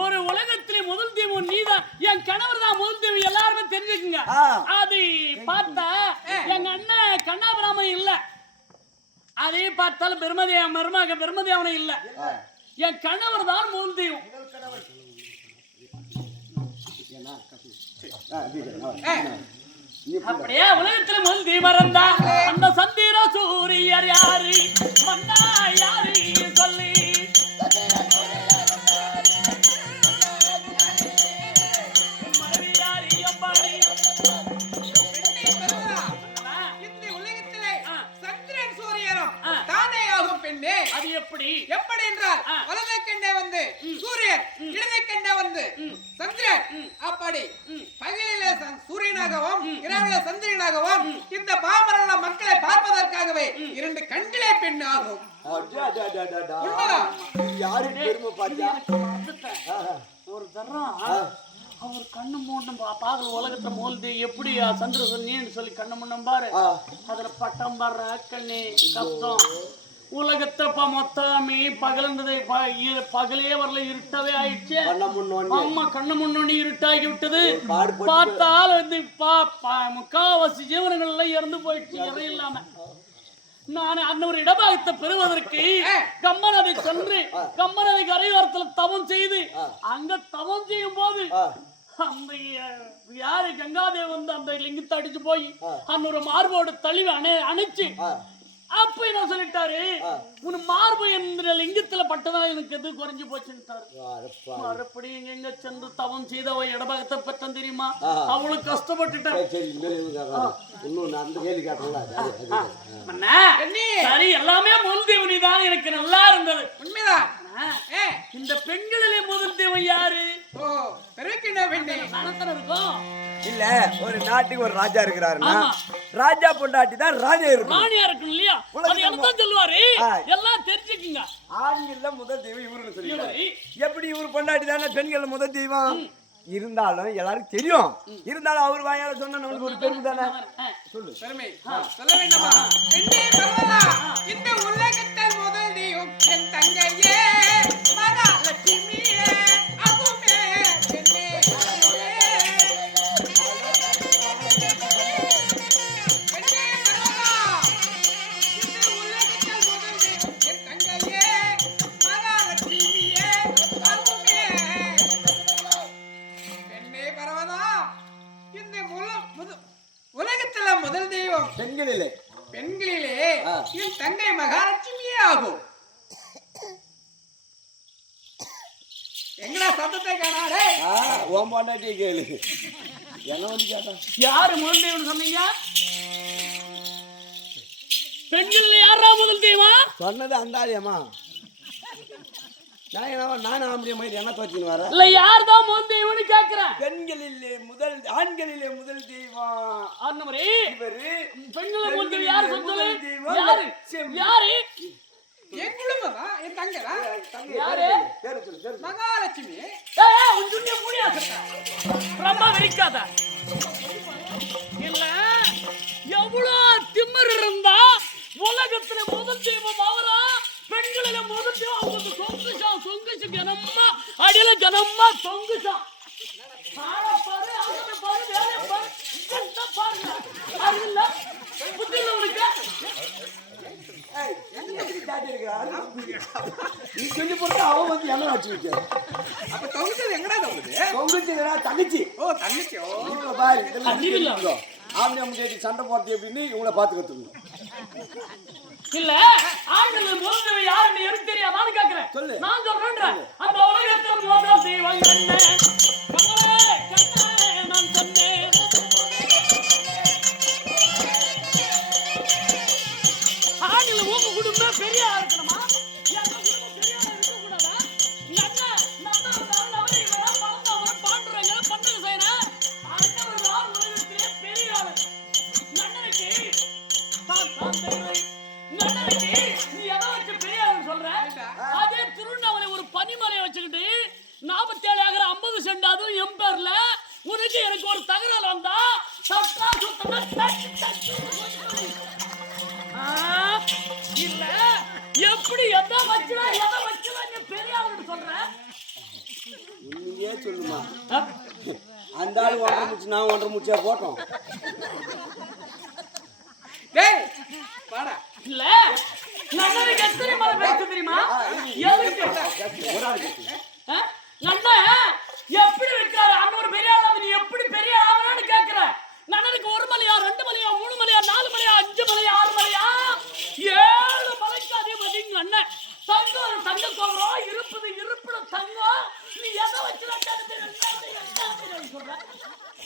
ஒரு உலகத்திலே முதல் தெய்வம் நீதான் என் கணவர் தான் முதல் தெய்வம். எல்லாருமே தெரிஞ்சுக்குங்க. அது பார்த்தா எங்க அண்ணன் கண்ணாபுராமன் இல்ல. அதே பார்த்தாலும் பெருமதியா மருமக பெருமதியாவனம் இல்ல. என் கணவர் தான் முதல் தெய்வம். ஏ, அப்படியே உலகத்துல முதல் தெய்வம் இருந்தா அந்த சந்திர சூரியர் யாரு? மன்னா யாரு? சொல்லி. அது எப்படி? எப்படி என்றால். வலதை கண்டே வந்து சூரியன் இடதை கண்டே இரவிலே சந்திரனாகவும் இந்த பாமரல்ல மக்களை பார்ப்பதற்காகவே இரண்டு கண்களே பெண் ஆகும் உண்மைதான். யாரு பெருமை பாத்தியா எனக்கு மறந்துட்டேன். ஒரு தரம் அவர் கண்ணு மூட்டும் பாக்கல உலகத்துல மோல்து. எப்படி சந்திர சொன்னீன்னு சொல்லி கண்ணு முன்னம் பாரு. அதுல பட்டம் பாரு கண்ணி கஷ்டம். உலகத்தப்ப மொத்தமே பகலந்தது பகலே வரல இருட்டவே ஆயிடுச்சு. ஆமா கண்ணு முன்னோடி இருட்டாகி விட்டது. பார்த்தால் வந்து முக்காவாசி ஜீவனங்கள் எல்லாம் இறந்து போயிடுச்சு இறை இல்லாம. நான் அந்த ஒரு இடபாகத்தை பெறுவதற்கு கம்மனதை சென்று கம்மனதை கரையோரத்துல தவம் செய்து அங்க தவம் செய்யும் போது. அந்த யாரு கங்காதேவி வந்து அந்த லிங்கத்தை அடிச்சு போய் அந்த ஒரு மார்போட தழுவி அணை அணைச்சு. அப்ப என்ன சொல்லிட்டாரு உன் மார்பு என்ற லிங்கத்துல பட்டதான் எனக்கு எது குறைஞ்சு அடப்பா. மறுபடியும் எங்க சென்று தவம் செய்தவ இடபாகத்தை பெற்றான் தெரியுமா ஆ. அவ்வளவு கஷ்டப்பட்டுட்டேன் சரி, சரி அந்த கேள்வி எல்லாமே முதல் தேவனி தான் எனக்கு நல்லா இருந்தது உண்மைதான் இந்த பெண்களிலே முதல் தேவன் யாரு இருக்கும் இல்ல ஒரு நாட்டுக்கு ஒரு ராஜா இருக்கிறாருன்னா. ராஜா பொண்டாட்டி தான் ராஜா இருக்கும். ராணியா இருக்கும் இல்லையா? அது உலகத்துல என்ன தான் சொல்லுவாரு. எல்லாம் தெரிஞ்சுக்குங்க. ஆண்கள்ல முதல் தெய்வம் இவருன்னு இவரு. எப்படி இவர் பொண்டாட்டி தானே பெண்கள் முதல் தெய்வம்? இருந்தாலும் எல்லாருக்கும் தெரியும். இருந்தாலும் அவர் வாயால சொன்னா நம்மளுக்கு ஒரு பெருமை தானே. சொல்லு. பெருமை. சொல்ல வேண்டாமா? இந்த உலகத்தில் முதல் நீயும் என் தங்கையே. என் தங்கை மகாலட்சுமியே ஆகும். எங்கடா சத்தத்தை காணாடே உன் பொண்டாட்டியை கேளு. என்ன வந்து கேட்டா? யாரு முதல் தேவன் சொன்னீங்க? பெண்கள் யாரா முதல் தெய்வம் சொன்னது அந்த நான் என்ன நானும் ஆம்படிய மாதிரி என்ன தோச்சின்னு வரேன் இல்ல யார் தான் முதல் தெய்வம்னு கேக்குறேன் பெண்களிலே முதல் ஆண்களிலே முதல் தெய்வம். மாதிரி இவரு. பெண்கள் முதல் யாரு முதல் தெய்வம். யாரு? யாரு? என் குடும்பம் என் தங்கடா தங்கை, யாரு? மகாலட்சுமி. ஏய், ஏய், உன் துணியை மூடியா சொல்ற. ரொம்ப வெறிக்காத. இல்ல, எவ்வளவு திமிரு இருந்தா உலகத்துல முதல் தெய்வம் அவரா? பெண்களில முதல் தெய்வம் அவங்களுக்கு சொங்குசம் கனமா அடியில கனமா காட்டி? நீ சொல்லி போட்டு அவன் வந்து என்ன வச்சு வைக்க அப்ப தொகுச்சது எங்கடா தொகுது பொங்குச்சுங்கிறா தங்கச்சி. ஓ தங்கச்சி ஓ பாரு இதெல்லாம் அறிவில்ல. ஆம்பளை முன்னாடி சண்டை போடுறது எப்படின்னு இவங்கள பார்த்து கத்துக்கணும். இல்ல ஆண்கள் முதல் தெய்வம் யாருன்னு எனக்கு தெரியாதான்னு கேக்குறேன். நான் சொல்றேன் அந்த உலகத்தில் முதல் தெய்வம் நீ எதை வச்சு பெரியாள் சொல்ற? அதே திருவண்ணாமலை ஒரு பனிமலையை வச்சுக்கிட்டு நாற்பத்தி ஏழு ஏக்கர் ஐம்பது சென்ட் அதுவும் எம் பேர்ல. உனக்கு எனக்கு ஒரு தகராறு வந்தா சத்தா சுத்தமா தச்சு இல்ல எப்படி எதை வச்சுனா எதை வச்சுனா நீ பெரியாள்னு சொல்ற? உண்மையே சொல்லுமா. அந்த ஆள் ஒன்றரை முடிச்சு நான் ஒன்றரை முடிச்சா போட்டோம். டேய் பாடா இல்லை. நான் எத்தனை மலை பேச தெரியுமா? கேட்டு